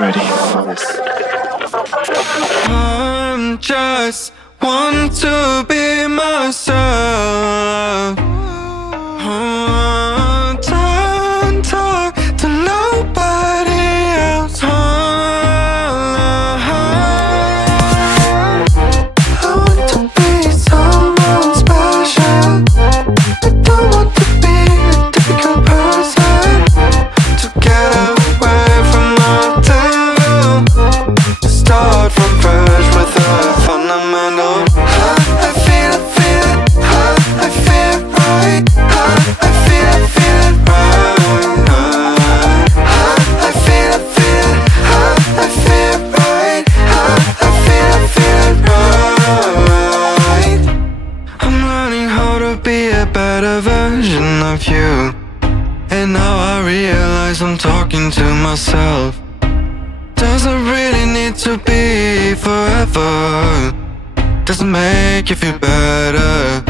ready for this. I'm just want to be myself. Don't talk to nobody else. I want to be someone special. I don't want to be a typical person. To get away from my devil, start from fresh with a fundamental. I feel it right. I feel it right. I feel it right. I feel it right. I feel it right. I'm learning how to be a better version of you, and now I realize I'm talking to myself. Doesn't really need to be forever. Doesn't make you feel better.